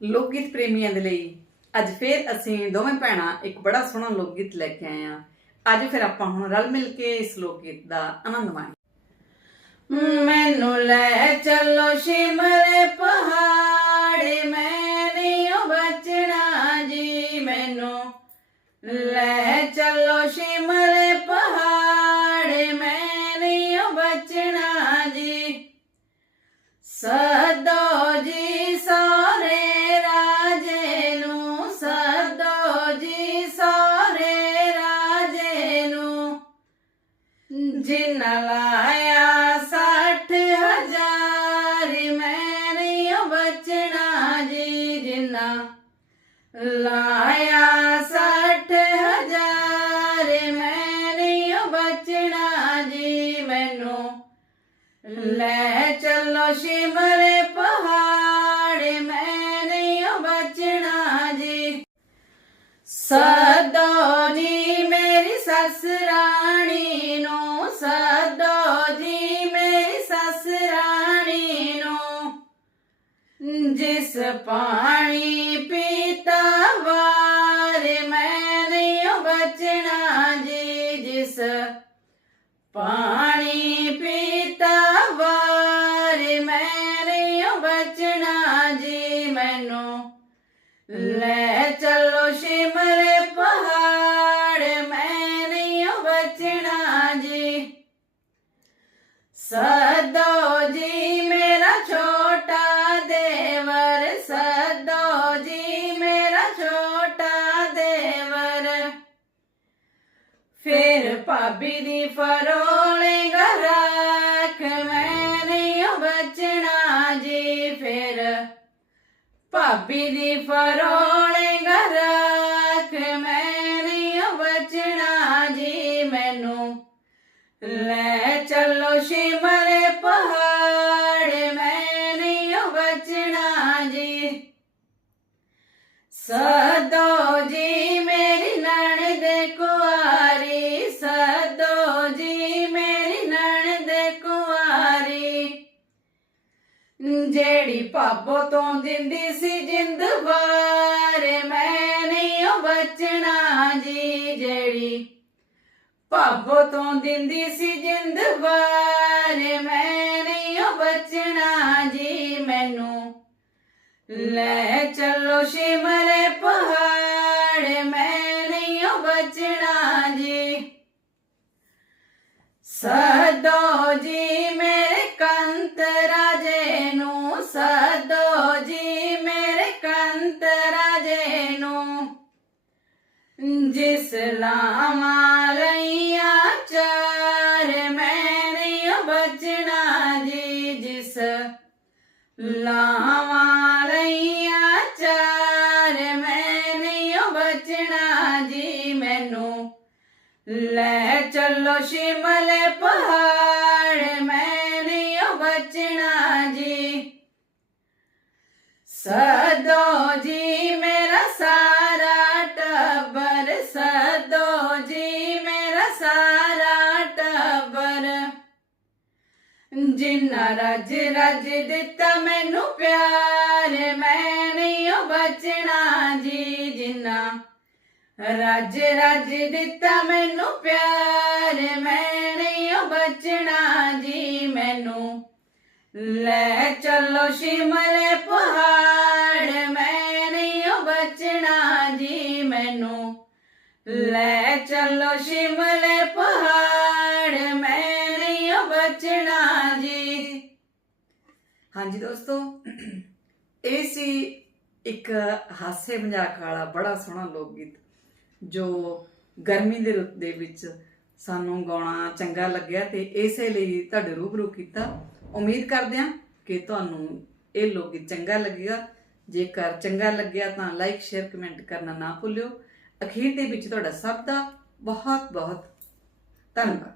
ਲੋਕ ਗੀਤ ਪ੍ਰੇਮੀਆਂ ਦੇ ਲਈ। ਅੱਜ ਫੇਰ ਅਸੀਂ ਦੋਵੇਂ ਭੈਣਾਂ ਇੱਕ ਬੜਾ ਸੋਹਣਾ ਲੋਕ ਗੀਤ ਲੈ ਕੇ ਆਏ ਆ ਅੱਜ ਫਿਰ ਆਪਾਂ ਹੁਣ ਰਲ ਮਿਲ ਕੇ ਇਸ ਲੋਕ ਗੀਤ ਦਾ ਆਨੰਦ ਮਾਣੀਏ। ਮੈਨੂੰ ਲੈ ਚੱਲੋ ਸ਼ਿਮਲੇ ਪਹਾੜੇ, ਮੈਂ ਨਹੀਂ ਬਚਣਾ ਜੀ, ਮੈਨੂੰ ਲਾਇਆ ਸੱਠ ਹਜ਼ਾਰ ਮੈਂ ਨਹੀਂ ਬਚਣਾ ਜੀ ਜਿੰਨਾ ਲਾਇਆ ਜੀ ਮੇਰੀ ਸੱਸ ਰਾਣੀ ਨੂੰ ਜਿਸ ਪਾਣੀ ਪੀ ਸਦੋ ਜੀ ਮੇਰਾ ਛੋਟਾ ਦੇਵਰ, ਸਦੋ ਜੀ ਮੇਰਾ ਛੋਟਾ ਦੇਵਰ। ਫਿਰ ਭਾਬੀ ਦੀ ਫਰੋਲੇ ਗਰਾਖ ਮੈਂ ਨਹੀਂ ਬਚਣਾ ਜੀ। ਫਿਰ ਭਾਬੀ ਦੀ ਫਰੋਲੇ ਪਹਾੜ ਮੈਂ ਨਹੀਂ ਓ ਬਚਣਾ ਜੀ। ਸਦੋ ਜੀ ਮੇਰੀ ਨਣ ਦੇ ਕੁਆਰੀ। ਸਦੋ ਜੀ ਮੇਰੀ ਨਣ ਦੇ ਕੁਆਰੀ। ਜਿਹੜੀ ਭਾਬੋ ਤੋਂ ਜਿੰਦੀ ਸੀ ਜਿੰਦ ਵਾਰ, ਮੈਂ ਨਹੀਂ ਓ ਬਚਣਾ ਜੀ। ਜਿਹੜੀ ਭਾਬੋ ਤੋਂ ਦਿੰਦੀ ਸੀ ਜਿੰਦ ਜਿੰਦਵਾਰ ਮੈਂ ਨਹੀਂ ਓ ਬਚਣਾ ਜੀ ਮੈਨੂੰ। ਲੈ ਚੱਲੋ ਸ਼ਿਮਲੇ ਪਹਾੜ। ਮੈਂ ਨਹੀਂ ਓ ਬਚਣਾ ਜੀ। ਸਦੋ ਜੀ ਮੇਰੇ ਕੰਤ ਰਾਜੇ ਨੂੰ। ਸਦੋ ਜੀ ਮੇਰੇ ਕੰਤ ਰਾਜੇ ਨੂੰ। ਜਿਸ ਲਾਵਾਂ ਲਈ ਲਾਵਾਂ ਲਈਆਂ ਚਾਰ ਮੈਂ ਨਹੀਂ ਓ ਬਚਣਾ ਜੀ ਮੈਨੂੰ। ਲੈ ਚੱਲੋ ਸ਼ਿਮਲੇ ਪਹਾੜ ਮੈਂ ਨਹੀਂ ਓ ਬਚਣਾ ਜੀ। ਸਦੋ ਜੀ ਮੇਰਾ ਸਾਰਾ ਟੱਬਰ, ਸਦੋ ਜੀ ਮੇਰਾ ਸਾਰਾ ਜਿੰਨਾ ਰੱਜ ਰੱਜ ਦਿੱਤਾ ਮੈਨੂੰ ਪਿਆਰ, ਮੈਂ ਨਹੀਂ ਓ ਬਚਣਾ ਜੀ ਜਿੰਨਾ। ਰੱਜ ਰੱਜ ਦਿੱਤਾ ਮੈਨੂੰ ਪਿਆਰ, ਮੈਂ ਨਹੀਂ ਓ ਬਚਣਾ ਜੀ ਮੈਨੂੰ। ਲੈ ਚੱਲੋ ਸ਼ਿਮਲੇ ਪਹਾੜ, ਮੈਂ ਨਹੀਂ ਓ ਬਚਣਾ ਜੀ ਮੈਨੂੰ। ਲੈ ਚੱਲੋ ਸ਼ਿਮਲੇ ਹਾਂਜੀ ਦੋਸਤੋ, ਇਹ ਸੀ ਇੱਕ ਹਾਸੇ ਮਜ਼ਾਕ ਵਾਲਾ, ਬੜਾ ਸੋਹਣਾ ਲੋਕ ਗੀਤ ਜੋ ਗਰਮੀ ਦੇ ਰੁੱਤ ਦੇ ਵਿੱਚ ਸਾਨੂੰ ਗਾਉਣਾ ਚੰਗਾ ਲੱਗਿਆ ਤੇ ਇਸੇ ਲਈ ਤੁਹਾਡੇ ਰੂਬਰੂ ਕੀਤਾ। ਉਮੀਦ ਕਰਦੇ ਹਾਂ ਕਿ ਤੁਹਾਨੂੰ ਇਹ ਲੋਕ ਗੀਤ ਚੰਗਾ ਲੱਗੇਗਾ। ਜੇਕਰ ਚੰਗਾ ਲੱਗਿਆ ਤਾਂ ਲਾਈਕ, ਸ਼ੇਅਰ, ਕਮੈਂਟ ਕਰਨਾ ਨਾ ਭੁੱਲਿਓ। ਅਖੀਰ ਦੇ ਵਿੱਚ ਤੁਹਾਡਾ ਸਭ ਦਾ ਬਹੁਤ ਬਹੁਤ ਧੰਨਵਾਦ।